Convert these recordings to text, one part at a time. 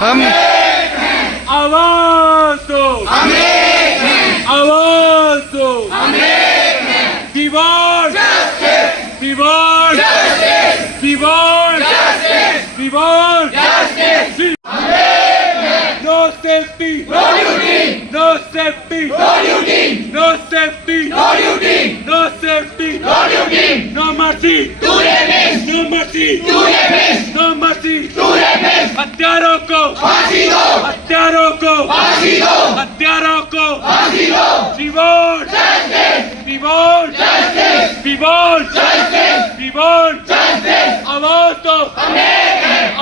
हम आवाज दो, आवाज दो, दीवार दीवार दीवार दीवार no safety no duty no safety no duty no safety no duty no safety no duty no mercy to rapist no mercy to rapist no mercy to rapist हत्यारों को फांसी दो हत्यारों को फांसी दो हत्यारों को फांसी दो दीवार जस्टिस दीवार जस्टिस दीवार जस्टिस दीवार जस्टिस आवाज दो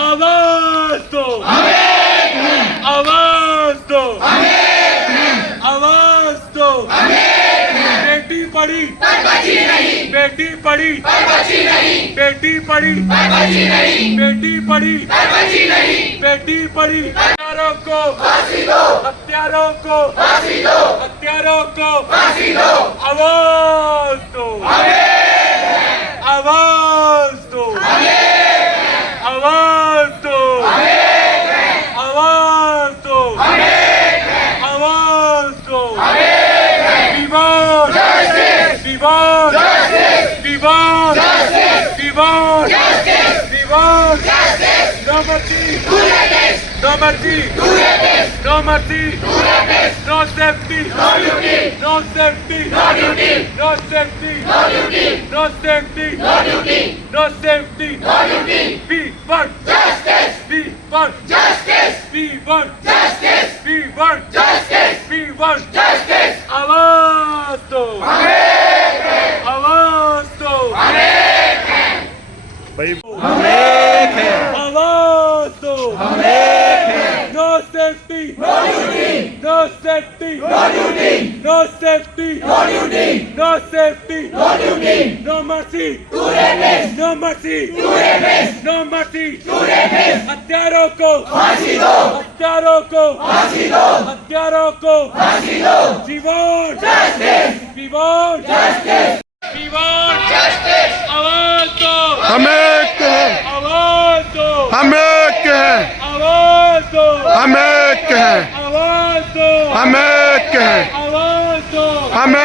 आवाज दो आवाज दो आवाज दो बेटी पढ़ी बेटी पढ़ी बेटी पढ़ी बेटी पढ़ी बेटी पढ़ी हत्यारों को हत्यारों को हत्यारों को आवाज दो आवाज दो आवाज दो आवाज दो आवाज दो दीवार दीवार दीवार दीवार दीवार no mercy no mercy no mercy no safety no safety no safety no safety no safety we want justice we want justice we want justice we want justice we want justice आवाज दो आवाज दो भाई हम एक हैं आवाज दो no safety no duty no safety no duty no safety no duty no safety no duty no mercy to rapists no mercy to rapists no mercy to rapists हत्यारों को फांसी दो हत्यारों को फांसी दो हत्यारों को फांसी दो दीवार जस्टिस दीवार जस्टिस दीवार जस्टिस आवाज दो हम एक हैं आवाज दो हम एक हैं आवाज दो हम एक हैं आवाज दो हम एक हैं आवाज दो हम